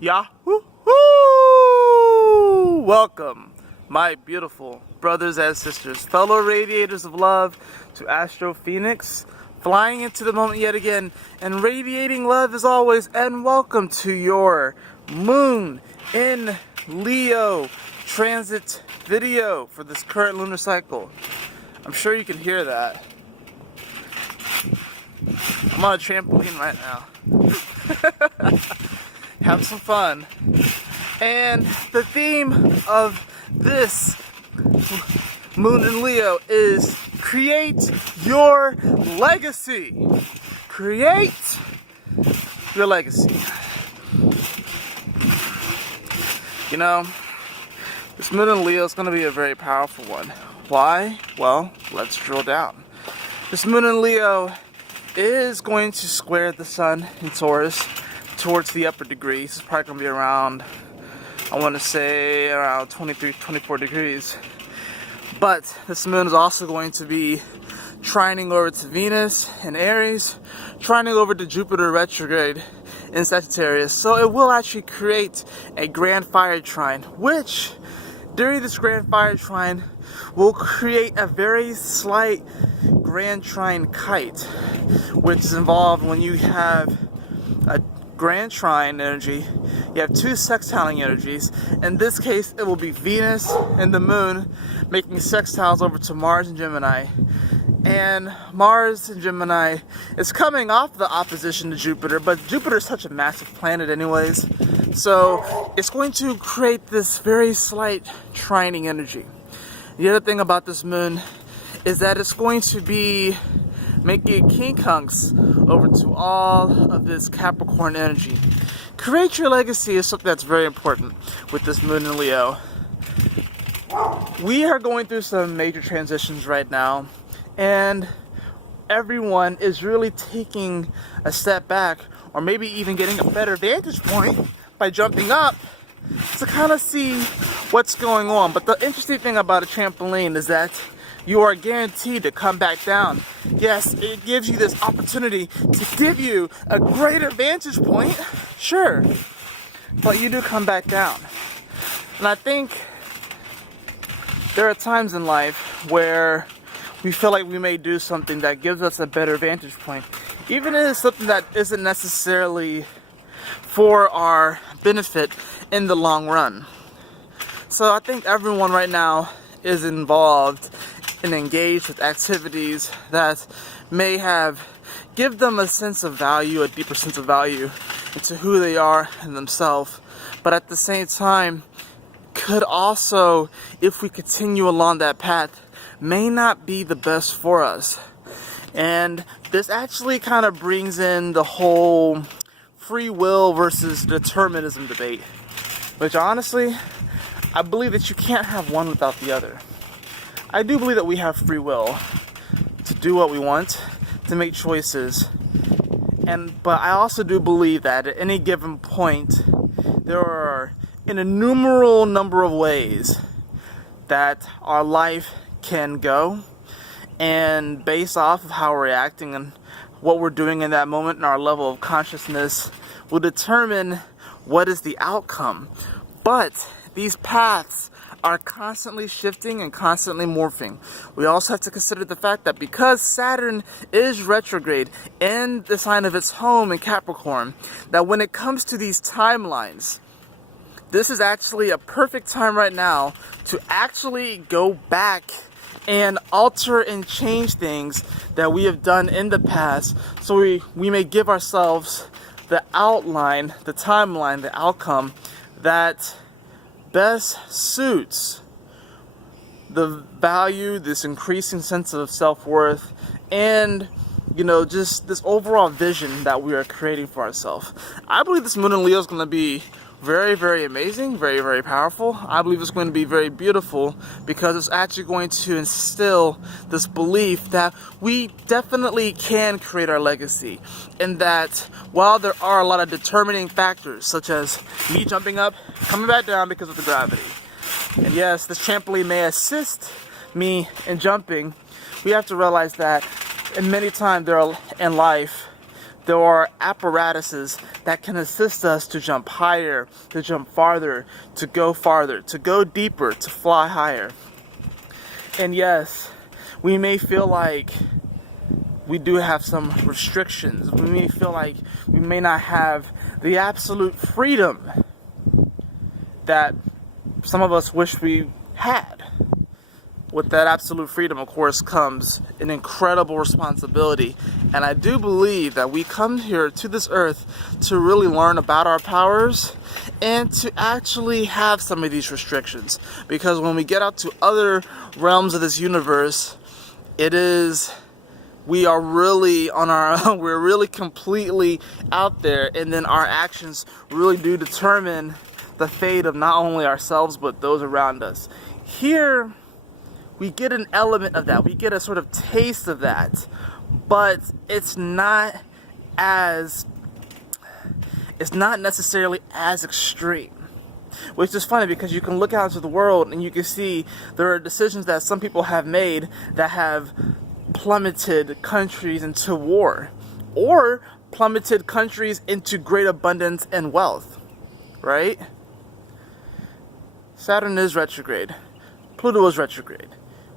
Yahoo! Welcome, my beautiful brothers and sisters, fellow radiators of love, to Astro Fenixx, flying into the moment yet again, and radiating love as always, and welcome to your Moon in Leo transit video for this current lunar cycle. I'm sure you can hear that. I'm on a trampoline right now. Have some fun. And the theme of this Moon in Leo is create your legacy. Create your legacy. You know, this Moon in Leo is going to be a very powerful one. Why? Well, let's drill down. This Moon in Leo is going to square the Sun in Taurus towards the upper degrees. It's probably going to be around, I want to say, around 23, 24 degrees. But this moon is also going to be trining over to Venus in Aries, trining over to Jupiter retrograde in Sagittarius. So it will actually create a grand fire trine, which during this grand fire trine will create a very slight grand trine kite, which is involved when you have a grand trine energy. You have two sextiling energies. In this case, it will be Venus and the moon making sextiles over to Mars and Gemini. And Mars and Gemini is coming off the opposition to Jupiter, but Jupiter is such a massive planet anyways. So it's going to create this very slight trining energy. The other thing about this moon is that it's going to be making quincunx over to all of this Capricorn energy. Create your legacy is something that's very important with this moon in Leo. We are going through some major transitions right now, and everyone is really taking a step back, or maybe even getting a better vantage point by jumping up to kind of see what's going on. But the interesting thing about a trampoline is that you are guaranteed to come back down. Yes, it gives you this opportunity to give you a greater vantage point, sure, but you do come back down. And I think there are times in life where we feel like we may do something that gives us a better vantage point, even if it's something that isn't necessarily for our benefit in the long run. So I think everyone right now is involved and engaged with activities that may have give them a sense of value, a deeper sense of value into who they are and themselves, but at the same time could also, if we continue along that path, may not be the best for us. And this actually kind of brings in the whole free will versus determinism debate, which honestly, I believe that you can't have one without the other. I do believe that we have free will to do what we want, to make choices, but I also do believe that at any given point there are an innumerable number of ways that our life can go, and based off of how we're reacting and what we're doing in that moment and our level of consciousness will determine what is the outcome. But these paths are constantly shifting and constantly morphing. We also have to consider the fact that because Saturn is retrograde in the sign of its home in Capricorn, that when it comes to these timelines, this is actually a perfect time right now to actually go back and alter and change things that we have done in the past, so we may give ourselves the outline, the timeline, the outcome that best suits the value, this increasing sense of self-worth, and just this overall vision that we are creating for ourselves. I believe this Moon in Leo is going to be very, very amazing, very, very powerful. I believe it's going to be very beautiful because it's actually going to instill this belief that we definitely can create our legacy, and that while there are a lot of determining factors, such as me jumping up, coming back down because of the gravity, and yes, this trampoline may assist me in jumping, we have to realize that in many times in life there are apparatuses that can assist us to jump higher, to jump farther, to go deeper, to fly higher. And yes, we may feel like we do have some restrictions. We may feel like we may not have the absolute freedom that some of us wish we had. With that absolute freedom, of course, comes an incredible responsibility. And I do believe that we come here to this earth to really learn about our powers and to actually have some of these restrictions. Because when we get out to other realms of this universe, we are really on our own. We're really completely out there. And then our actions really do determine the fate of not only ourselves, but those around us. Here, we get an element of that. We get a sort of taste of that, but it's not necessarily as extreme. Which is funny because you can look out into the world and you can see there are decisions that some people have made that have plummeted countries into war, or plummeted countries into great abundance and wealth, right? Saturn is retrograde. Pluto is retrograde.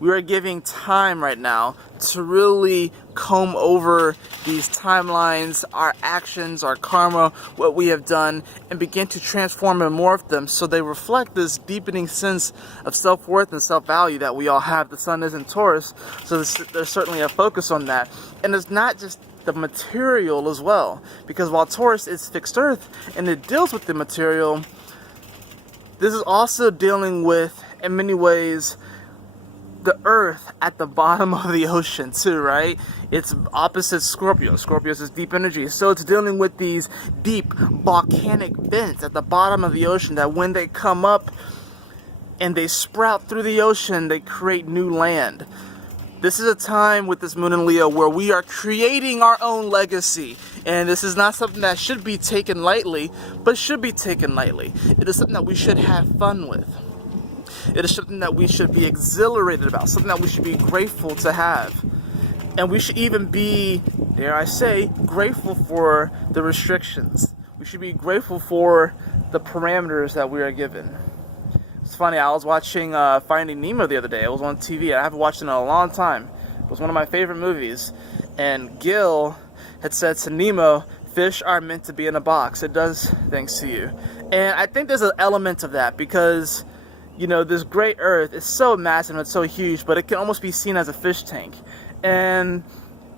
We are giving time right now to really comb over these timelines, our actions, our karma, what we have done, and begin to transform and morph them so they reflect this deepening sense of self-worth and self-value that we all have. The sun is in Taurus, so there's certainly a focus on that. And it's not just the material as well, because while Taurus is fixed earth and it deals with the material, this is also dealing with, in many ways, the earth at the bottom of the ocean too, right? It's opposite Scorpio. Scorpio is deep energy. So it's dealing with these deep volcanic vents at the bottom of the ocean that when they come up and they sprout through the ocean, they create new land. This is a time with this moon in Leo where we are creating our own legacy. And this is not something that should be taken lightly, but should be taken lightly. It is something that we should have fun with. It is something that we should be exhilarated about, something that we should be grateful to have. And we should even be, dare I say, grateful for the restrictions. We should be grateful for the parameters that we are given. It's funny, I was watching Finding Nemo the other day. It was on TV. I haven't watched it in a long time. It was one of my favorite movies. And Gil had said to Nemo, "Fish are meant to be in a box. It does thanks to you." And I think there's an element of that because, you know, this great earth is so massive and it's so huge, but it can almost be seen as a fish tank. And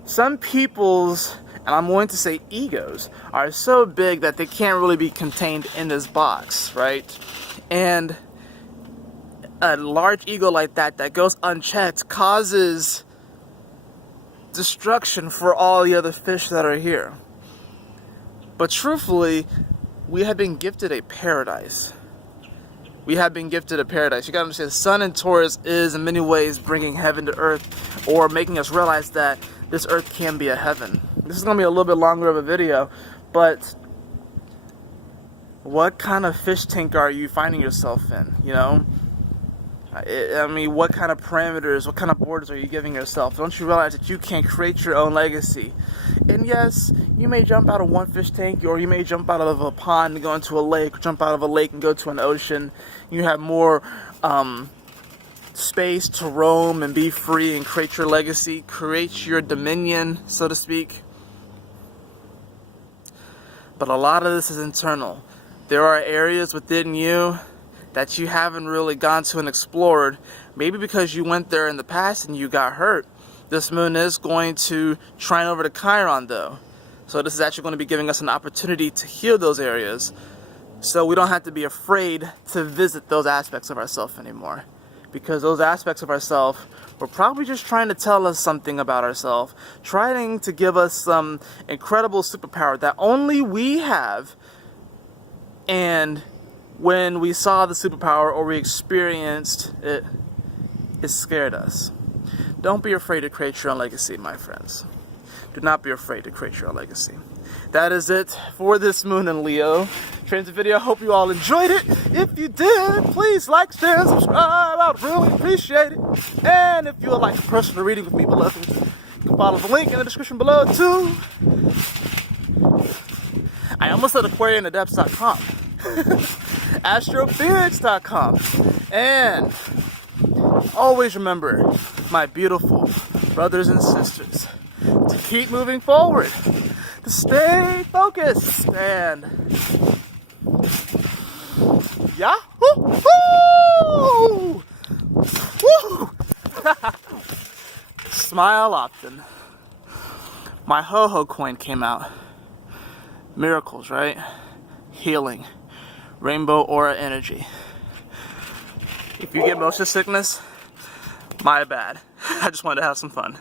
some people's, and I'm going to say egos, are so big that they can't really be contained in this box, right? And a large ego like that goes unchecked causes destruction for all the other fish that are here. But truthfully, we have been gifted a paradise. We have been gifted a paradise. You gotta understand, the sun in Taurus is in many ways bringing heaven to earth, or making us realize that this earth can be a heaven. This is gonna be a little bit longer of a video, but what kind of fish tank are you finding yourself in, you know? I mean, what kind of parameters, what kind of borders are you giving yourself? Don't you realize that you can create your own legacy? And yes, you may jump out of one fish tank, or you may jump out of a pond and go into a lake, or jump out of a lake and go to an ocean. You have more space to roam and be free and create your legacy, create your dominion, so to speak. But a lot of this is internal. There are areas within you that you haven't really gone to and explored, maybe because you went there in the past and you got hurt. This moon is going to trine over to Chiron though. So this is actually going to be giving us an opportunity to heal those areas, so we don't have to be afraid to visit those aspects of ourselves anymore. Because those aspects of ourselves were probably just trying to tell us something about ourselves, trying to give us some incredible superpower that only we have. And when we saw the superpower or we experienced it, it scared us. Don't be afraid to create your own legacy, my friends. Do not be afraid to create your own legacy. That is it for this moon in Leo transit video. I hope you all enjoyed it. If you did, please like, share, and subscribe. I would really appreciate it. And if you would like a personal reading with me below, you can follow the link in the description below too. almost said AquarianAdepts.com. Astrofenixx.com. And always remember, my beautiful brothers and sisters, to keep moving forward, to stay focused, and yahoo! Woo! Smile often. My ho-ho coin came out. Miracles, right? Healing. Rainbow aura energy. If you get motion sickness, my bad. I just wanted to have some fun.